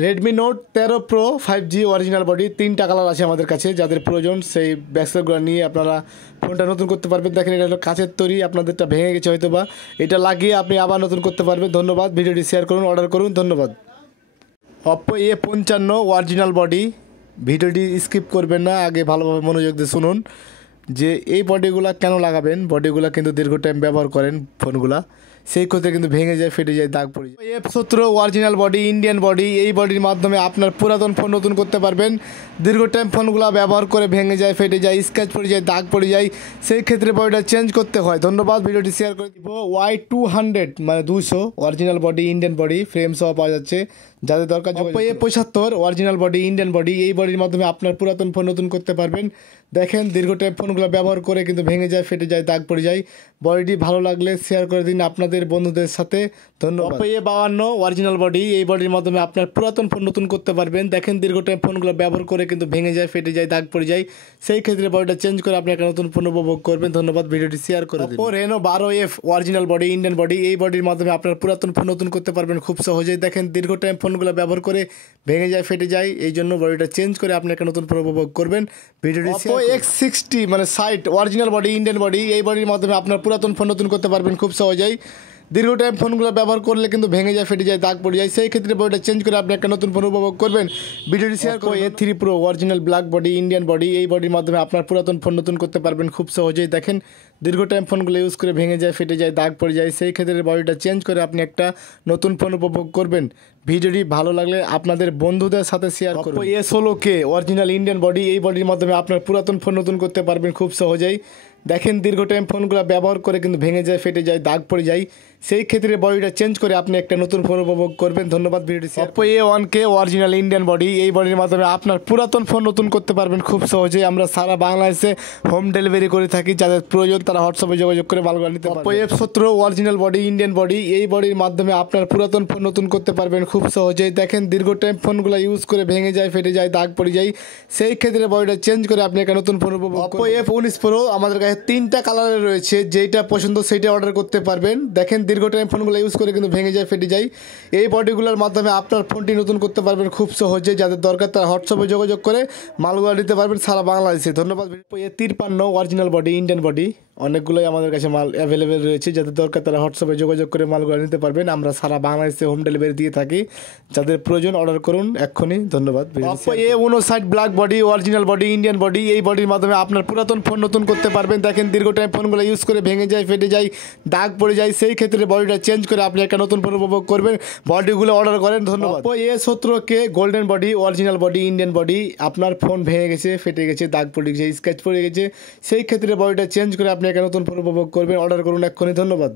Redmi note 13 pro 5G original body 3টা colour আছে আমাদের কাছে, যাদের প্রয়োজন সেই ব্যাকসাইডগুলো নিয়ে আপনারা ফোনটা নতুন করতে পারবেন। দেখেন এটা হলো কাচের তৈরি, আপনাদেরটা ভেঙে গেছে হয়তো বা, এটা লাগিয়ে আপনি আবার নতুন করতে পারবেন। ধন্যবাদ, ভিডিওটি শেয়ার করুন, অর্ডার করুন, ধন্যবাদ। Oppo A55 অরিজিনাল বডি, ভিডিওটি স্কিপ করবেন না, আগে ভালোভাবে মনোযোগ দিয়ে শুনুন যে এই বডিগুলো কেন লাগাবেন। বডিগুলো কিন্তু দীর্ঘ টাইম ব্যবহার করেন ফোনগুলা, সেই ক্ষেত্রে কিন্তু ভেঙে যায়, ফেটে যায়, দাগ পড়ে যায়। F17 original body, Indian body, এই বডির মাধ্যমে আপনার পুরাতন ফোন নতুন করতে পারবেন। দীর্ঘ টাইম ফোনগুলো ব্যবহার করে ভেঙে যায়, ফেটে যায়, স্ক্র্যাচ পড়ে যায়, দাগ পড়ে যায়, সেই ক্ষেত্রে বডিটা চেঞ্জ করতে হয়। ধন্যবাদ, ভিডিওটি শেয়ার করে দিব। Y200 মানে 200 original body, Indian body, frame সহ পাওয়া যাচ্ছে, যাদের দরকার। Oppo A75 original body, Indian body, এই বডির মাধ্যমে আপনার পুরাতন ফোন নতুন করতে পারবেন। দেখেন দীর্ঘ টাইম ফোনগুলো ব্যবহার করে কিন্তু ভেঙে যায়, ফেটে যায়, দাগ পড়ে যায়। বডিটি ভালো লাগলে শেয়ার করে দিন আপনাদের বন্ধুদের সাথে। ধন্যবাদ। Oppo A52 অরিজিনাল বডি, এই বডির মাধ্যমে আপনার পুরাতন ফোন নতুন করতে পারবেন। দেখেন দীর্ঘ টাইম ফোনগুলো ব্যবহার করে কিন্তু ভেঙে যায়, ফেটে যায়, দাগ পড়ে যায়, সেই ক্ষেত্রে বডিটা চেঞ্জ করে আপনি একটা নতুন ফোন উপভোগ করবেন। ধন্যবাদ, ভিডিওটি শেয়ার করে দিন। Oppo Reno 12F original body, Indian body, এই বডির মাধ্যমে আপনার পুরাতন ফোন নতুন করতে পারবেন খুব সহজেই। দেখেন দীর্ঘ টাইম ফোনগুলো ব্যবহার করে ভেঙে যায়, ফেটে যায়, এই জন্য বডিটা চেঞ্জ করে আপনি একটা নতুন ফোন উপভোগ করবেন। ভিডিওটি Oppo X60 মানে 60 অরিজিনাল বডি, ইন্ডিয়ান বডি, এই বডির মাধ্যমে আপনার পুরাতন ফোন নতুন করতে পারবেন খুব সহজেই। দীর্ঘ টাইম ফোনগুলো ব্যবহার করলে কিন্তু ভেঙে যায়, ফেটে যায়, দাগ পড়ে যায়, সেই ক্ষেত্রে বডিটা চেঞ্জ করে আপনি একটা নতুন ফোন উপভোগ করবেন। ভিডিওটি শেয়ার করে। A3 Pro original black body, Indian body, এই বডির মাধ্যমে আপনার পুরাতন ফোন নতুন করতে পারবেন খুব সহজেই। দেখেন দীর্ঘ টাইম ফোনগুলো ইউজ করে ভেঙে যায়, ফেটে যায়, দাগ পড়ে যায়, সেই ক্ষেত্রে বডিটা চেঞ্জ করে আপনি একটা নতুন ফোন উপভোগ করবেন। ভিডিওটি ভালো লাগলে আপনাদের বন্ধুদের সাথে শেয়ার করুন। Oppo A16K original Indian body, এই বডির মাধ্যমে আপনার পুরাতন ফোন নতুন করতে পারবেন খুব সহজেই। দেখেন দীর্ঘ টাইম ফোনগুলো ব্যবহার করে কিন্তু ভেঙে যায়, ফেটে যায়, দাগ পড়ে যায়, সেই ক্ষেত্রে বডিটা চেঞ্জ করে আপনি একটা নতুন ফোন উপভোগ করবেন। ধন্যবাদ, ভিডিওটি share. Oppo A1K original Indian body, এই বডির মাধ্যমে আপনার পুরাতন ফোন নতুন করতে পারবেন খুব সহজেই। আমরা সারা বাংলাদেশে হোম ডেলিভারি করে থাকি, যাদের প্রয়োজন তারা হোয়াটসঅ্যাপে যোগাযোগ করে মালগুলো নিতে পারবেন। Oppo F17 original body, Indian body, এই বডির মাধ্যমে আপনার পুরাতন ফোন নতুন করতে পারবেন খুব সহজেই। দেখেন দীর্ঘ টাইম ফোনগুলো ইউজ করে ভেঙে যায়, ফেটে যায়, দাগ পড়ে যায়, সেই ক্ষেত্রে বডিটা চেঞ্জ করে আপনি একটা নতুন ফোন উপভোগ করবেন। Oppo F19 Pro আমাদের কাছে 3টা কালারে রয়েছে, যেটা পছন্দ সেইটা অর্ডার করতে পারবেন। দেখেন দীর্ঘ টাইম ফোনগুলো ইউজ করে কিন্তু ভেঙে যায়, ফেটে যায়, এই বডিগুলোর মাধ্যমে আপনার ফোনটি নতুন করতে পারবেন খুব সহজে। যাদের দরকার তারা হোয়াটসঅ্যাপে যোগাযোগ করে মালগুলো নিতে পারবেন সারা বাংলাদেশে। ধন্যবাদ। Oppo A53 original body, Indian body, অনেকগুলোই আমাদের কাছে মাল অ্যাভেলেবেল রয়েছে, যাদের দরকার তারা হোয়াটসঅ্যাপে যোগাযোগ করে মালগুলো নিতে পারবেন। আমরা সারা বাংলাদেশে হোম ডেলিভারি দিয়ে থাকি, যাদের প্রয়োজন অর্ডার করুন এক্ষুনি। ধন্যবাদ। Oppo A59 black body, original body, Indian body, এই বডির মাধ্যমে আপনার পুরাতন ফোন নতুন করতে পারবেন। দেখেন দীর্ঘ টাইম ফোনগুলো ইউজ করে ভেঙে যায়, ফেটে যায়, দাগ পড়ে যায়, সেই ক্ষেত্রে বডিটা চেঞ্জ করে আপনি একটা নতুন ফোন উপভোগ করবেন। বডিগুলো অর্ডার করেন। ধন্যবাদ। Oppo A17K golden body, original body, Indian body, আপনার ফোন ভেঙে গেছে, ফেটে গেছে, দাগ পড়ে গেছে, স্ক্র্যাচ পড়ে গেছে, সেই ক্ষেত্রে বডিটা চেঞ্জ করে আপনি একটা নতুন ফোন উপভোগ করবেন। অর্ডার করুন এক্ষুনি। ধন্যবাদ।